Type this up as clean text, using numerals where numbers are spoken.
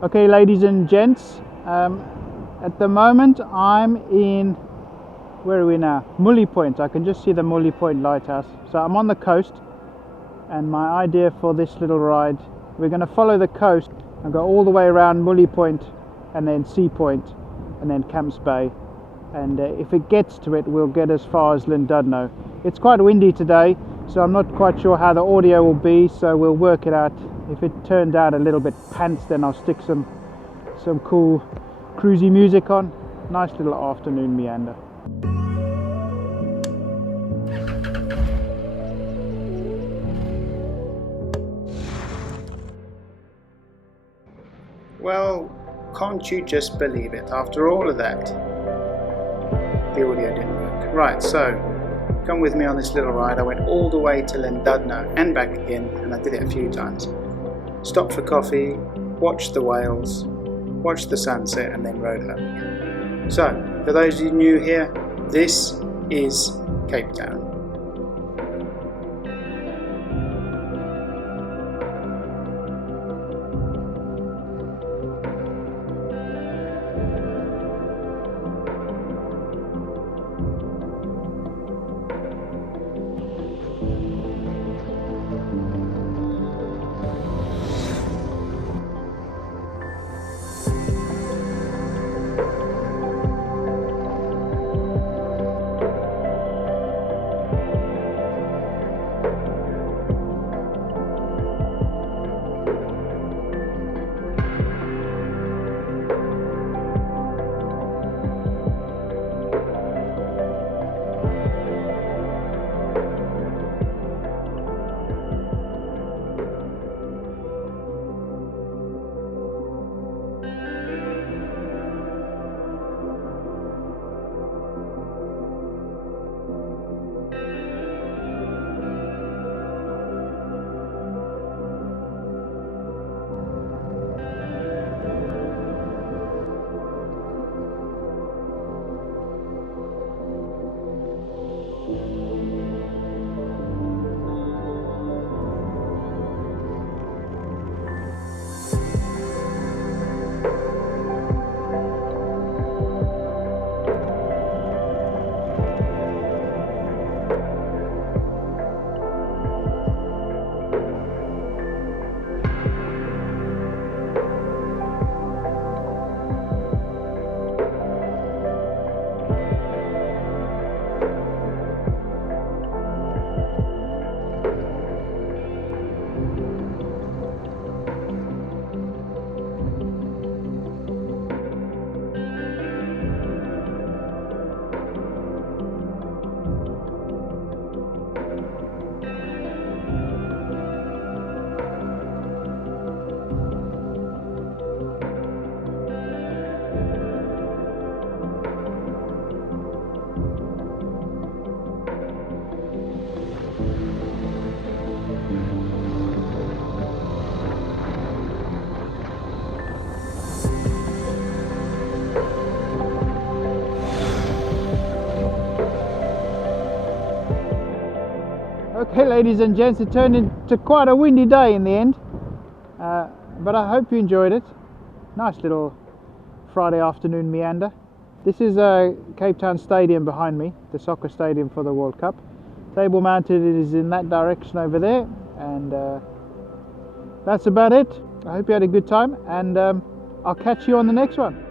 Okay, ladies and gents, at the moment I'm in, where are we now? Mully Point. I can just see the Mully Point lighthouse. So I'm on the coast, and my idea for this little ride, we're going to follow the coast and go all the way around Mully Point and then Sea Point and then Camps Bay, and if it gets to it we'll get as far as Llandudno. It's quite windy today, so I'm not quite sure how the audio will be, so we'll work it out. If it turned out a little bit pants, then I'll stick some cool cruisy music on. Nice little afternoon meander. Well, can't you just believe it? After all of that, the audio didn't work. Right, so come with me on this little ride. I went all the way to Llandudno and back again, and I did it a few times. Stopped for coffee, watched the whales, watched the sunset, and then rode home again. So, for those of you new here, this is Cape Town. Okay, ladies and gents, it turned into quite a windy day in the end, but I hope you enjoyed it. Nice little Friday afternoon meander. This is Cape Town Stadium behind me, the soccer stadium for the World Cup. Table mounted is in that direction over there, and that's about it. I hope you had a good time, and I'll catch you on the next one.